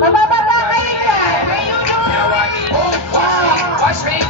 Mabababa kayo dyan. Ayun o. Watch me.